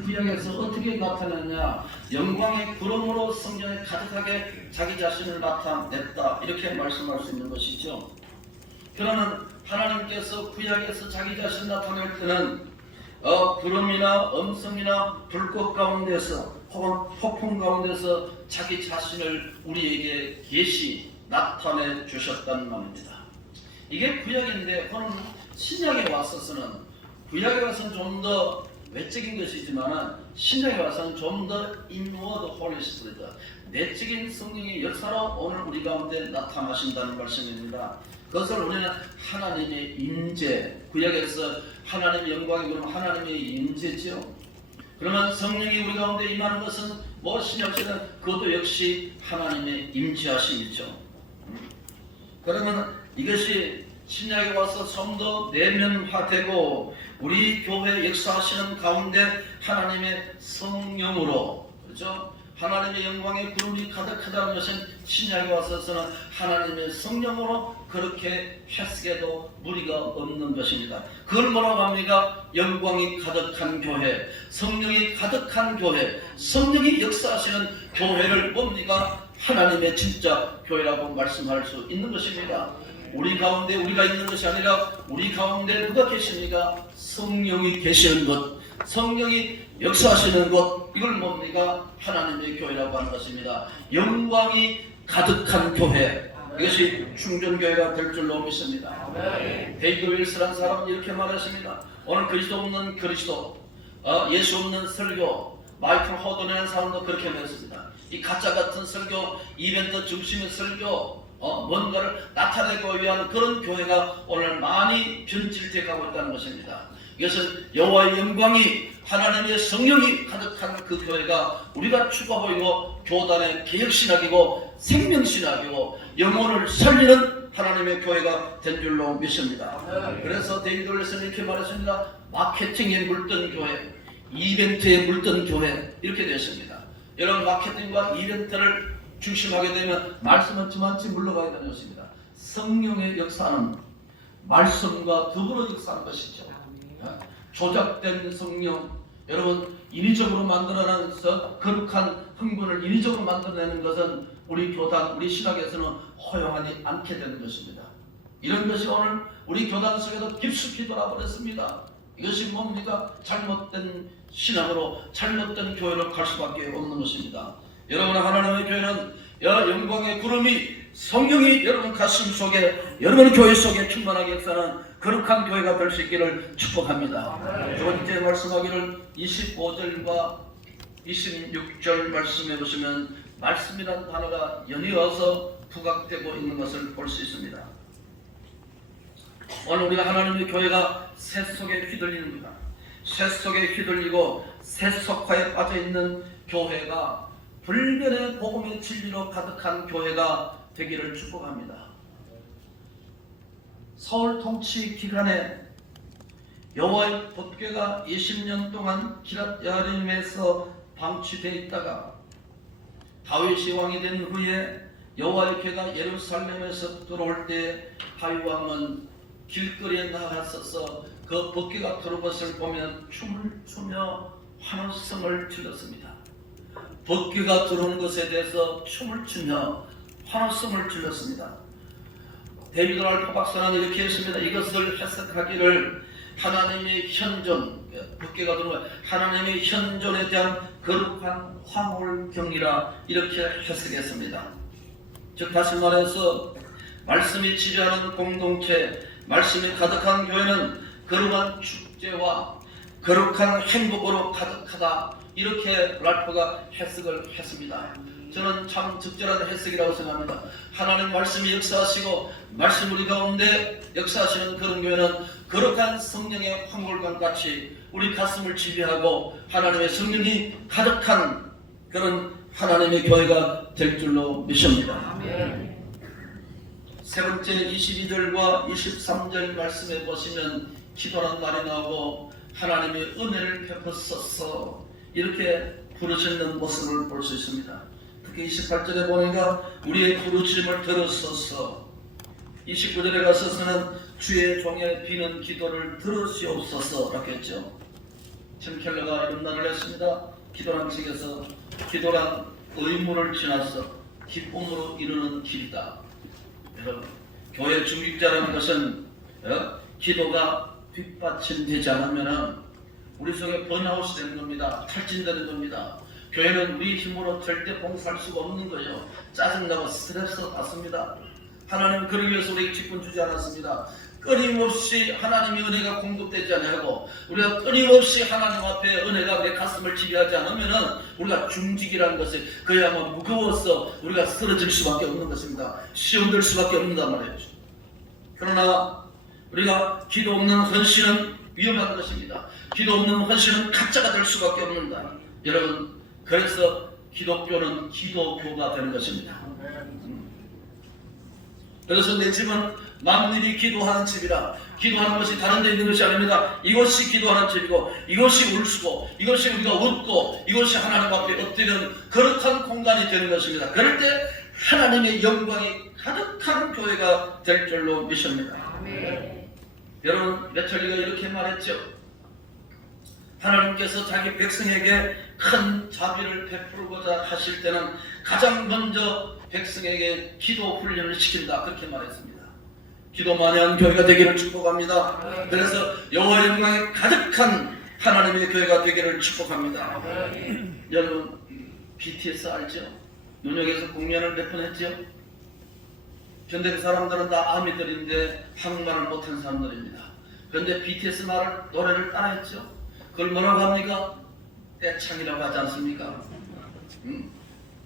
구약에서 어떻게 나타내느냐? 영광의 구름으로 성전에 가득하게 자기 자신을 나타냈다, 이렇게 말씀할 수 있는 것이죠. 그러면 하나님께서 구약에서 자기 자신을 나타낼 때는 구름이나 음성이나 불꽃 가운데서 혹은 폭풍 가운데서 자기 자신을 우리에게 계시 나타내 주셨단 말입니다. 이게 구약인데, 오늘 신약에 와서는 구약에 와서는 좀 더 외적인 것이지만 신약에 와서는 좀 더 inward Holy Spirit, 내적인 성령의 역사로 오늘 우리 가운데 나타나신다는 말씀입니다. 그것을 우리는 하나님의 임재, 구약에서 하나님의 영광이 그러면 하나님의 임재죠. 그러면 성령이 우리 가운데 임하는 것은 신약에는 그것도 역시 하나님의 임재하심이죠. 그러면 이것이 신약에 와서 좀 더 내면화되고 우리 교회 역사하시는 가운데 하나님의 성령으로, 그렇죠? 하나님의 영광의 구름이 가득하다는 것은 신약에 와서는 하나님의 성령으로 그렇게 해석해도 무리가 없는 것입니다. 그걸 뭐라고 합니까? 영광이 가득한 교회, 성령이 가득한 교회, 성령이 역사하시는 교회를 뭡니까? 하나님의 진짜 교회라고 말씀할 수 있는 것입니다. 우리 가운데 우리가 있는 것이 아니라 우리 가운데 누가 계십니까? 성령이 계시는 것, 성령이 역사하시는 것, 이걸 뭡니까? 하나님의 교회라고 하는 것입니다. 영광이 가득한 교회, 이것이 충전교회가 될 줄로 믿습니다. 데이비드 윌스라는 사람은 이렇게 말했습니다. 오늘 그리스도 없는 그리스도, 예수 없는 설교, 마이클 호든이라는 사람도 그렇게 말했습니다. 이 가짜 같은 설교, 이벤트 중심의 설교, 뭔가를 나타내기 위한 그런 교회가 오늘 많이 변질되어 가고 있다는 것입니다. 이것은 여호와의 영광이, 하나님의 성령이 가득한 그 교회가 우리가 추구하고 교단의 개혁신학이고 생명신학이고 영혼을 살리는 하나님의 교회가 된 줄로 믿습니다. 그래서 데이비드 윌슨은 이렇게 말했습니다. 마케팅에 물든 교회, 이벤트에 물든 교회, 이렇게 되었습니다. 여러분, 마케팅과 이벤트를 중심하게 되면 말씀은 저만치 물러가게 되는 것입니다. 성령의 역사는 말씀과 더불어 역사하는 것이죠. 조작된 성령, 여러분, 인위적으로 만들어내서 거룩한 흥분을 인위적으로 만들어내는 것은 우리 교단, 우리 신학에서는 허용하지 않게 되는 것입니다. 이런 것이 오늘 우리 교단 속에도 깊숙이 돌아버렸습니다. 이것이 뭡니까? 잘못된 신학으로, 잘못된 교회로 갈 수밖에 없는 것입니다. 여러분, 하나님의 교회는 영광의 구름이, 성령이 여러분 가슴 속에, 여러분 교회 속에 충만하게 역사하는 거룩한 교회가 될 수 있기를 축복합니다. 두 번째 말씀하기를 25절과 26절 말씀해 보시면 말씀이라는 단어가 연이어서 부각되고 있는 것을 볼 수 있습니다. 오늘 우리가 하나님의 교회가 새 속에 휘둘립니다. 새 속에 휘둘리고 새 속화에 빠져있는 교회가 불변의 복음의 진리로 가득한 교회가 되기를 축복합니다. 서울 통치 기간에 여호와의 법궤가 20년 동안 기럇 야림에서 방치되어 있다가 다윗이 왕이 된 후에 여호와의 궤가 예루살렘에서 들어올 때 다윗 왕은 길거리에 나가서서 그 법궤가 들어온 것을 보면 춤을 추며 환호성을 질렀습니다. 법궤가 들어오는 것에 대해서 춤을 추며 환호성을 질렀습니다. 데이비드 알파 박사는 이렇게 했습니다. 이것을 해석하기를 하나님의 현존, 법궤가 들어오면 하나님의 현존에 대한 거룩한 황홀경이라 이렇게 해석했습니다. 즉 다시 말해서 말씀이 지배하는 공동체, 말씀이 가득한 교회는 거룩한 축제와 거룩한 행복으로 가득하다, 이렇게 랄프가 해석을 했습니다. 저는 참 적절한 해석이라고 생각합니다. 하나님 말씀이 역사하시고 말씀 우리 가운데 역사하시는 그런 교회는 거룩한 성령의 황홀강 같이 우리 가슴을 지배하고 하나님의 성령이 가득한 그런 하나님의 교회가 될 줄로 믿습니다. 세 번째 22절과 23절 말씀에 보시면 기도라는 말이 나오고 하나님의 은혜를 베푸소서, 이렇게 부르시는 모습을 볼 수 있습니다. 특히 28절에 보니까 우리의 부르심을 들으소서, 29절에 가서서는 주의 종의 비는 기도를 들으시옵소서 이렇게 했죠. tim 켈러가 이런 말을 했습니다. 기도란 책에서 기도란 의무를 지나서 기쁨으로 이루는 길이다. 여러분, 교회 중직자라는 것은 기도가 뒷받침되지 않으면 우리 속에 번아웃이 되는 겁니다. 탈진되는 겁니다. 교회는 우리 힘으로 절대 봉사할 수가 없는 거예요. 짜증나고 스트레스 받습니다. 하나님은 그러기 위해서 우리에게 직분 주지 않았습니다. 끊임없이 하나님의 은혜가 공급되지 않고 우리가 끊임없이 하나님 앞에 은혜가 내 가슴을 지배하지 않으면 우리가 중직이라는 것이 그야말로 무거워서 우리가 쓰러질 수밖에 없는 것입니다. 시험될 수밖에 없는단 말이에요. 그러나 우리가 기도 없는 헌신은 위험한 것입니다. 기도 없는 헌신은 가짜가 될 수밖에 없는다. 여러분, 그래서 기독교는 기도교가 되는 것입니다. 그래서 내 집은 만민이 기도하는 집이라. 기도하는 것이 다른 데 있는 것이 아닙니다. 이것이 기도하는 집이고, 이것이 울수고, 이것이 우리가 웃고, 이것이 하나님 앞에 엎드리는 거룩한 공간이 되는 것입니다. 그럴 때 하나님의 영광이 가득한 교회가 될 줄로 믿습니다. 여러분, 메철리가 이렇게 말했죠. 하나님께서 자기 백성에게 큰 자비를 베풀고자 하실 때는 가장 먼저 백성에게 기도 훈련을 시킨다. 그렇게 말했습니다. 기도만이 한 교회가 되기를 축복합니다. 그래서 여호와 영광에 가득한 하나님의 교회가 되기를 축복합니다. 여러분, BTS 알죠? 뉴욕에서 공연을 몇 번 했죠? 그런데 그 사람들은 다 아미들인데 한국말을 못한 사람들입니다. 그런데 BTS 노래를 따라했죠? 그걸 뭐라고 합니까? 떼창이라고 하지 않습니까?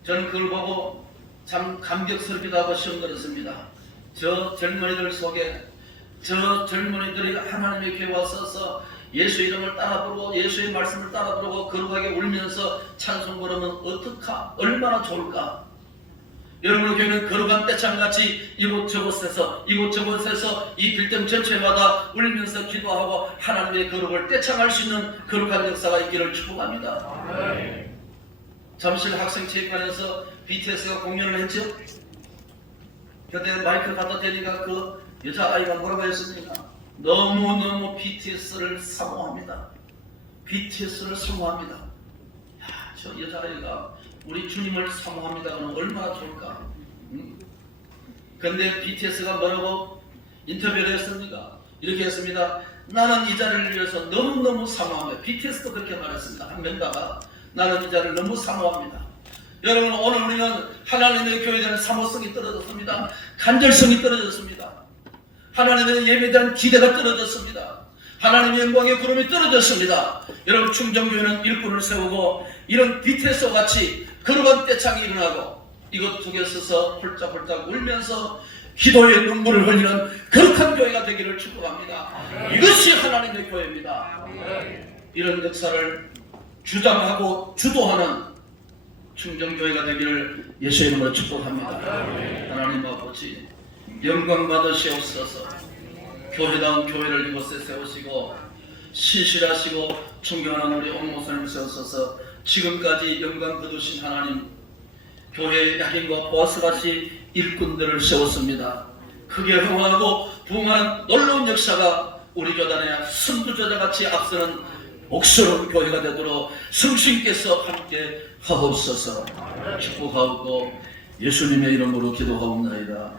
저는 그걸 보고 참 감격스럽기도 하고 시험들었습니다. 저 젊은이들 속에 저 젊은이들이 하나님의 교회에 와서 예수 이름을 따라 부르고 예수의 말씀을 따라 부르고 거룩하게 울면서 찬송 부르면 어떡하? 얼마나 좋을까? 여러분의 교회는 거룩한 떼창같이 이곳저곳에서 이 빌딩 전체마다 울면서 기도하고 하나님의 거룩을 떼창할 수 있는 거룩한 역사가 있기를 축복합니다. 잠실 학생체육관에서 BTS가 공연을 했죠? 그때 마이크를 갖다 대니까 그 여자아이가 뭐라고 했습니까? 너무너무 BTS를 사모합니다. BTS를 사모합니다. 야, 저 여자아이가 우리 주님을 사모합니다. 그러면 얼마나 좋을까? 그런데 BTS가 뭐라고 인터뷰를 했습니까? 이렇게 했습니다. 나는 이 자리를 위해서 너무너무 사모합니다. BTS도 그렇게 말했습니다. 한 멤버가 나는 이 자리를 너무 사모합니다. 여러분, 오늘 우리는 하나님의 교회에 대한 사모성이 떨어졌습니다. 간절성이 떨어졌습니다. 하나님의 예배에 대한 기대가 떨어졌습니다. 하나님의 영광의 구름이 떨어졌습니다. 여러분, 충정교회는 일꾼을 세우고 이런 BTS와 같이 거룩한 떼창이 일어나고 이것 속에 서서 홀짝홀짝 울면서 기도의 눈물을 흘리는 거룩한 교회가 되기를 축복합니다. 이것이 하나님의 교회입니다. 이런 역사를 주장하고 주도하는 충정교회가 되기를 예수의 이름으로 축복합니다. 하나님 아버지, 영광 받으시옵소서. 교회다운 교회를 이곳에 세우시고 신실하시고 존경하는 우리 옥목사님을 세우셔서 지금까지 영광 거두신 하나님, 교회의 약인과 보아스같이 일꾼들을 세웠습니다. 크게 흥하고 부흥하는 놀라운 역사가 우리 교단의 선두주자같이 앞서는 옥스러운 교회가 되도록 성신께서 함께 하옵소서. 축복하고 예수님의 이름으로 기도하옵나이다.